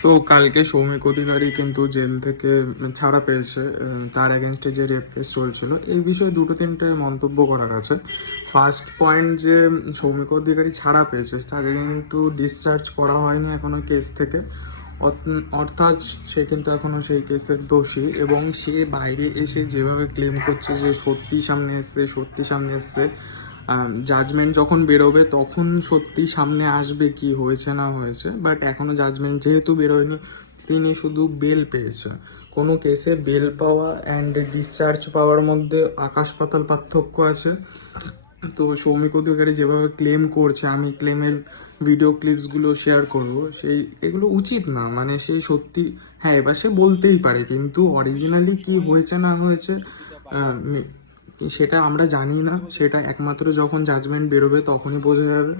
So কালকে সৌমিক অধিকারী কিন্তু jail থেকে ছাড়া পেয়েছে। তার এগেনস্টে যে রেপ কেস চলছিল এই বিষয়ে দুটো তিনটে মন্তব্য করার আছে। ফার্স্ট পয়েন্ট, যে সৌমিক অধিকারী ছাড়া পেয়েছে তাকে কিন্তু ডিসচার্জ করা হয়নি এখনো কেস থেকে। অর্থাৎ সে কিন্তু এখনো সেই কেসের দোষী, এবং সে বাইরে এসে যেভাবে ক্লেম করছে যে সত্যি সামনে এসছে, জাজমেন্ট যখন বেরোবে তখন সত্যি সামনে আসবে কি হয়েছে না হয়েছে। বাট এখনও জাজমেন্ট যেহেতু বেরোয়নি, তিনি শুধু বেল পেয়েছে। কোনো কেসে বেল পাওয়া অ্যান্ড ডিসচার্জ পাওয়ার মধ্যে আকাশ পাতাল পার্থক্য আছে। তো সৌমিক অধিকারী যেভাবে ক্লেম করছে, আমি ক্লেমের ভিডিও ক্লিপসগুলো শেয়ার করব, এগুলো উচিত না। মানে সে সত্যি, হ্যাঁ এবার সে বলতেই পারে, কিন্তু অরিজিনালি কি হয়েছে না হয়েছে সেটা আমরা জানি না। সেটা একমাত্র যখন জাজমেন্ট বেরোবে তখনই বোঝা যাবে।